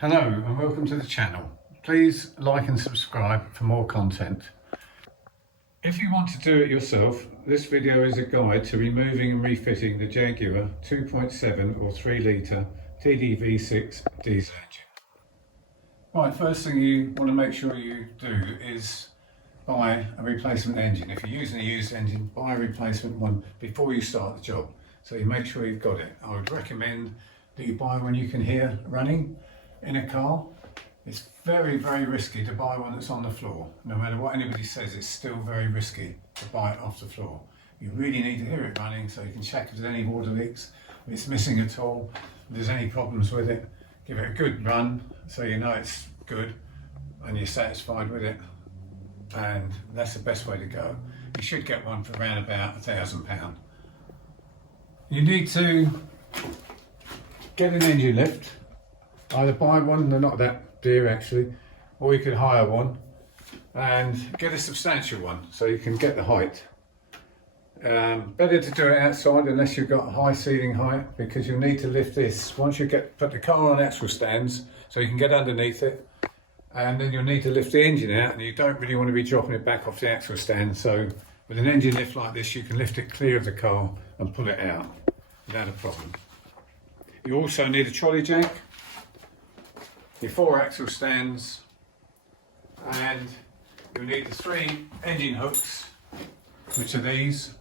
Hello and welcome to the channel. Please like and subscribe for more content. If you want to do it yourself, this video is a guide to removing and refitting the Jaguar 2.7 or 3 litre TDV6 diesel engine. Right, first thing you want to make sure you do is buy a replacement engine. If you're using a used engine, buy a replacement one before you start the job, so you make sure you've got it. I would recommend that you buy one you can hear running in a car. It's very, very risky to buy one that's on the floor. No matter what anybody says, it's still very risky to buy it off the floor. You really need to hear it running so you can check if there's any water leaks, if it's missing at all, if there's any problems with it. Give it a good run so you know it's good and you're satisfied with it, and that's the best way to go. You should get one for around about £1,000. You need to get an engine lift. Either buy one, they're not that dear actually, or you can hire one and get a substantial one so you can get the height. Better to do it outside unless you've got high ceiling height, because you'll need to lift this once you put the car on axle stands so you can get underneath it, and then you'll need to lift the engine out, and you don't really want to be dropping it back off the axle stand. So with an engine lift like this, you can lift it clear of the car and pull it out without a problem. You also need a trolley jack, your 4 axle stands, and you'll need the 3 engine hooks, which are these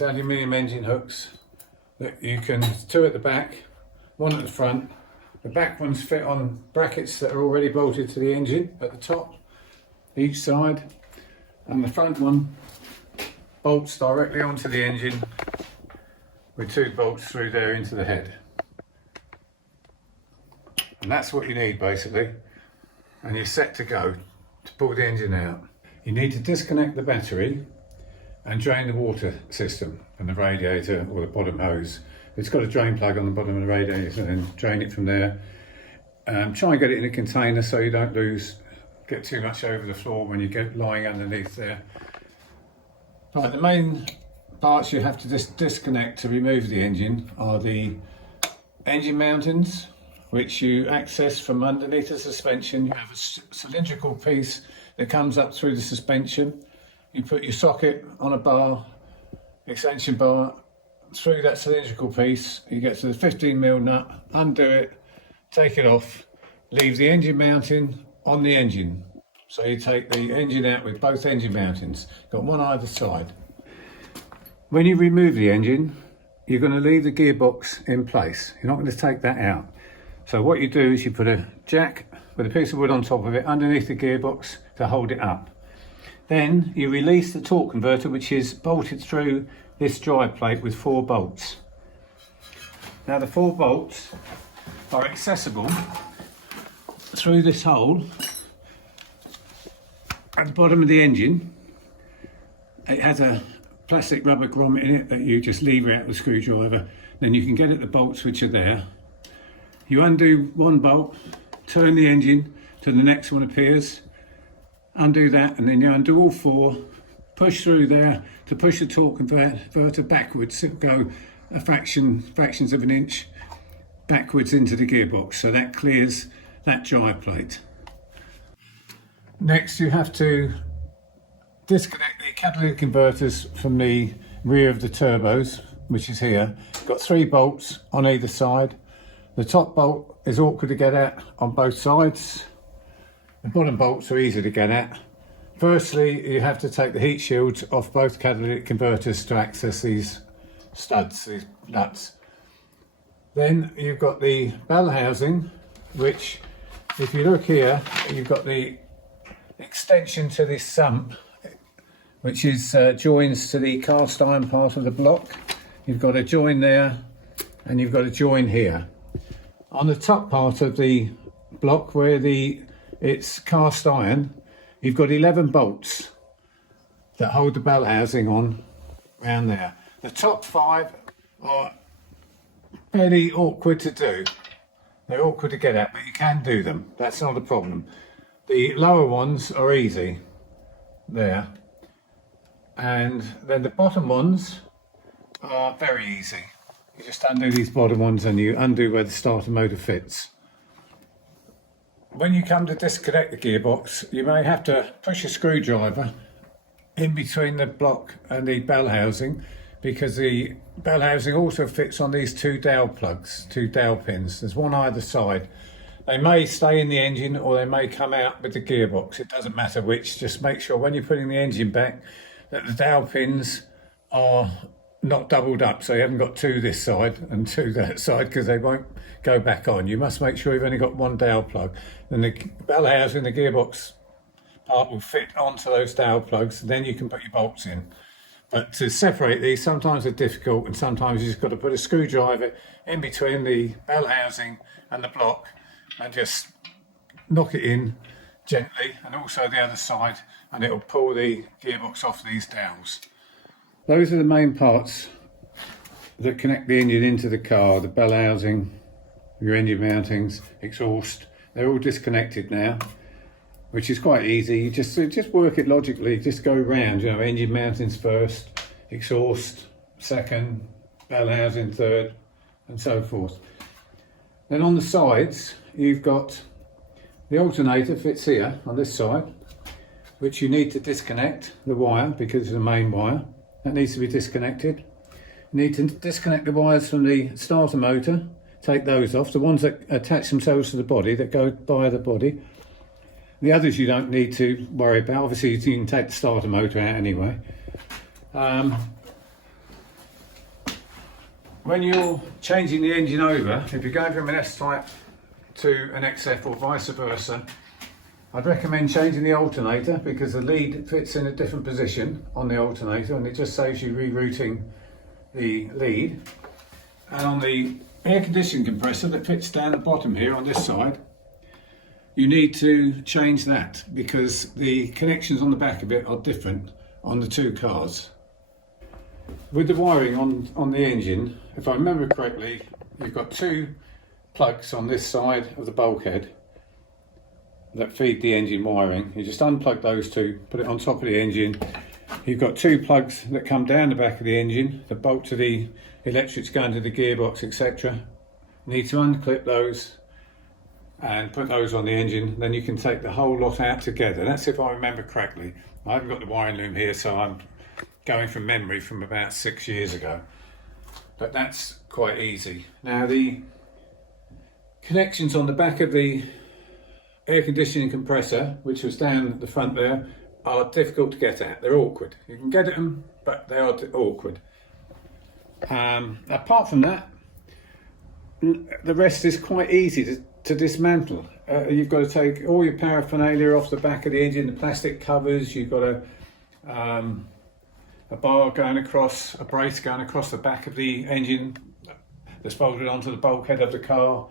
aluminium engine hooks that you can, 2 at the back, 1 at the front. The back ones fit on brackets that are already bolted to the engine at the top, each side, and the front one bolts directly onto the engine with 2 bolts through there into the head. And that's what you need basically, and you're set to go to pull the engine out. You need to disconnect the battery and drain the water system from the radiator or the bottom hose. It's got a drain plug on the bottom of the radiator, and then drain it from there. Try and get it in a container so you don't get too much over the floor when you get lying underneath there. Right, the main parts you have to disconnect to remove the engine are the engine mountings, which you access from underneath the suspension. You have a cylindrical piece that comes up through the suspension. You put your socket on a bar, extension bar, through that cylindrical piece. You get to the 15mm nut, undo it, take it off, leave the engine mounting on the engine. So you take the engine out with both engine mountings, got one either side. When you remove the engine, you're going to leave the gearbox in place. You're not going to take that out. So what you do is you put a jack with a piece of wood on top of it underneath the gearbox to hold it up. Then you release the torque converter, which is bolted through this drive plate with 4 bolts. Now the 4 bolts are accessible through this hole at the bottom of the engine. It has a plastic rubber grommet in it that you just lever out with a screwdriver. Then you can get at the bolts which are there. You undo 1 bolt, turn the engine till the next one appears, undo that, and then you undo all 4, push through there to push the torque converter backwards. It'll go a fractions of an inch backwards into the gearbox, so that clears that drive plate. Next you have to disconnect the catalytic converters from the rear of the turbos, which is here. Got 3 bolts on either side. The top bolt is awkward to get at on both sides. The bottom bolts are easy to get at. Firstly, you have to take the heat shields off both catalytic converters to access these studs, these nuts. Then you've got the bell housing, which, if you look here, you've got the extension to this sump, which is joins to the cast iron part of the block. You've got a join there, and you've got a join here. On the top part of the block where it's cast iron, you've got 11 bolts that hold the bell housing on around there. The top 5 are fairly awkward to do. They're awkward to get at, but you can do them. That's not a problem. The lower ones are easy there. And then the bottom ones are very easy. You just undo these bottom ones and you undo where the starter motor fits. when you come to disconnect the gearbox, you may have to push a screwdriver in between the block and the bell housing, because the bell housing also fits on these two dowel plugs, two dowel pins. There's one either side. They may stay in the engine or they may come out with the gearbox. It doesn't matter which. Just make sure when you're putting the engine back that the dowel pins are not doubled up, so you haven't got two this side and two that side, because they won't go back on. You must make sure you've only got one dowel plug. Then the bell housing, the gearbox part will fit onto those dowel plugs, and then you can put your bolts in. But to separate these, sometimes they're difficult, and sometimes you just got to put a screwdriver in between the bell housing and the block and just knock it in gently, and also the other side, and it'll pull the gearbox off these dowels. Those are the main parts that connect the engine into the car: the bell housing, your engine mountings, exhaust. They're all disconnected now, which is quite easy. You just work it logically, just go round, you know, engine mountings first, exhaust second, bell housing third, and so forth. Then on the sides, you've got the alternator fits here on this side, which you need to disconnect the wire because it's the main wire. That needs to be disconnected. You need to disconnect the wires from the starter motor, take those off, the ones that attach themselves to the body, that go by the body. The others you don't need to worry about. Obviously you can take the starter motor out anyway. When you're changing the engine over, if you're going from an S-Type to an XF or vice versa, I'd recommend changing the alternator, because the lead fits in a different position on the alternator and it just saves you rerouting the lead. And on the air conditioning compressor that fits down the bottom here on this side, you need to change that because the connections on the back of it are different on the two cars. With the wiring on the engine, if I remember correctly, you've got two plugs on this side of the bulkhead that feed the engine wiring. You just unplug those two, put it on top of the engine. You've got two plugs that come down the back of the engine that bolt to the electrics going to the gearbox, etc. You need to unclip those and put those on the engine. Then you can take the whole lot out together. That's if I remember correctly. I haven't got the wiring loom here, so I'm going from memory from about 6 years ago. But that's quite easy. Now the connections on the back of the air conditioning compressor, which was down at the front there, are difficult to get at. They're awkward. You can get at them, but they are awkward. Apart from that, the rest is quite easy to dismantle. You've got to take all your paraphernalia off the back of the engine, the plastic covers. You've got a bar going across, a brace going across the back of the engine that's bolted onto the bulkhead of the car.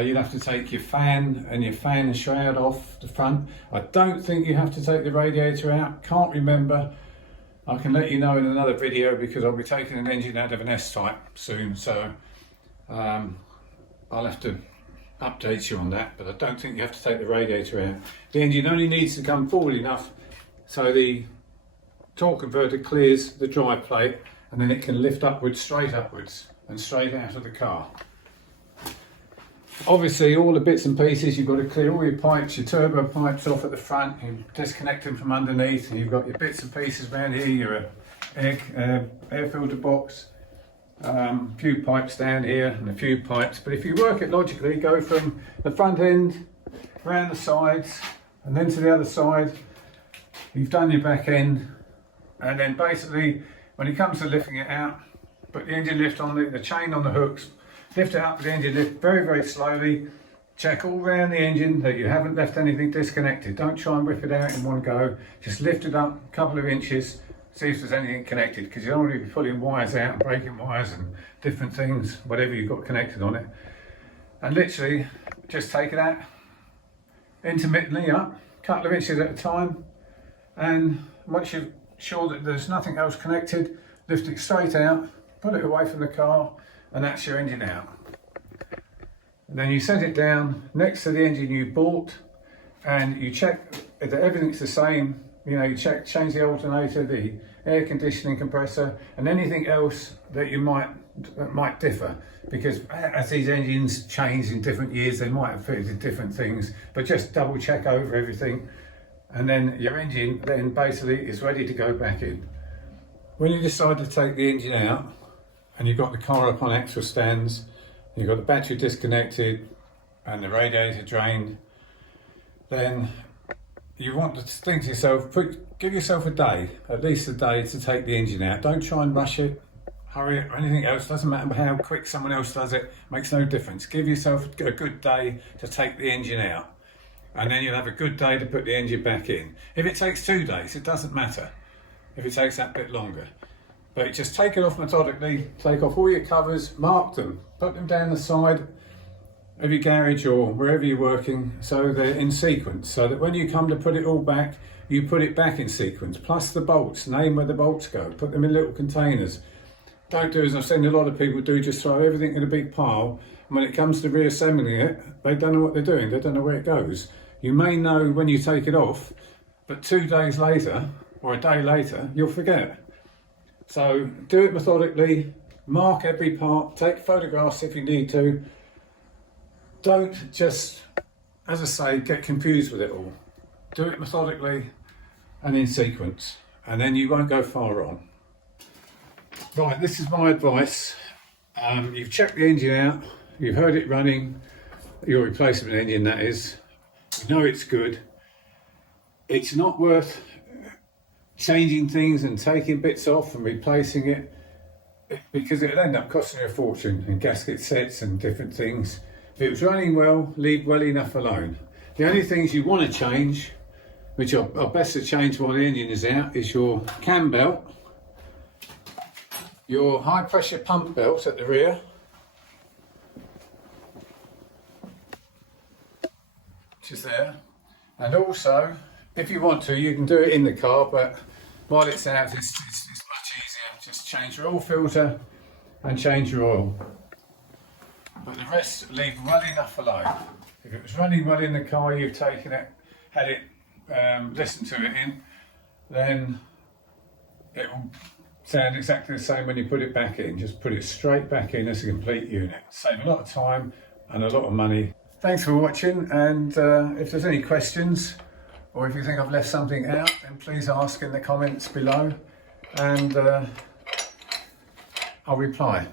You'll have to take your fan and your fan shroud off the front. I don't think you have to take the radiator out. Can't remember. I can let you know in another video because I'll be taking an engine out of an S-Type soon, so I'll have to update you on that, but I don't think you have to take the radiator out. The engine only needs to come forward enough so the torque converter clears the drive plate, and then it can lift upwards, straight upwards and straight out of the car. Obviously all the bits and pieces, you've got to clear all your pipes, your turbo pipes off at the front, you disconnect them from underneath, and you've got your bits and pieces around here, your air filter box, a few pipes down here and a few pipes. But if you work it logically, go from the front end around the sides and then to the other side, you've done your back end, and then basically when it comes to lifting it out, put the engine lift on the chain on the hooks, lift it up with the engine lift very, very slowly. Check all around the engine that you haven't left anything disconnected. Don't try and whip it out in one go. Just lift it up a couple of inches, see if there's anything connected, because you don't want to be pulling wires out and breaking wires and different things, whatever you've got connected on it. And literally just take it out intermittently up, a couple of inches at a time. And once you're sure that there's nothing else connected, lift it straight out, put it away from the car, and that's your engine out. And then you set it down next to the engine you bought, and you check that everything's the same. You know, you change the alternator, the air conditioning compressor, and anything else that you might might differ, because as these engines change in different years, they might have fitted different things, but just double check over everything, and then your engine then basically is ready to go back in. When you decide to take the engine out, and you've got the car up on extra stands, you've got the battery disconnected and the radiator drained, then you want to think to yourself, give yourself a day, at least a day, to take the engine out. Don't try and rush it, hurry it, or anything else. Doesn't matter how quick someone else does it, makes no difference. Give yourself a good day to take the engine out, and then you'll have a good day to put the engine back in. If it takes 2 days, it doesn't matter if it takes that bit longer. But just take it off methodically, take off all your covers, mark them, put them down the side of your garage or wherever you're working, so they're in sequence, so that when you come to put it all back, you put it back in sequence, plus the bolts, name where the bolts go, put them in little containers. Don't do as I've seen a lot of people do, just throw everything in a big pile, and when it comes to reassembling it, they don't know what they're doing, they don't know where it goes. You may know when you take it off, but 2 days later, or a day later, you'll forget. So do it methodically, mark every part, take photographs if you need to. Don't just, as I say, get confused with it all. Do it methodically and in sequence, and then you won't go far wrong. Right, this is my advice. You've checked the engine out, you've heard it running, your replacement engine that is, you know it's good. It's not worth changing things and taking bits off and replacing it, because it'll end up costing you a fortune in gasket sets and different things. If it was running well, leave well enough alone. The only things you want to change, which are best to change while the engine is out, is your cam belt, your high pressure pump belt at the rear, which is there, and also, if you want to, you can do it in the car, but while it's out, it's much easier. Just change your oil filter and change your oil. But the rest, leave well enough alone. If it was running well in the car, you've taken it, had it, listened to it in, then it will sound exactly the same when you put it back in. Just put it straight back in as a complete unit. Save a lot of time and a lot of money. Thanks for watching, and if there's any questions, or if you think I've left something out, then please ask in the comments below, and I'll reply.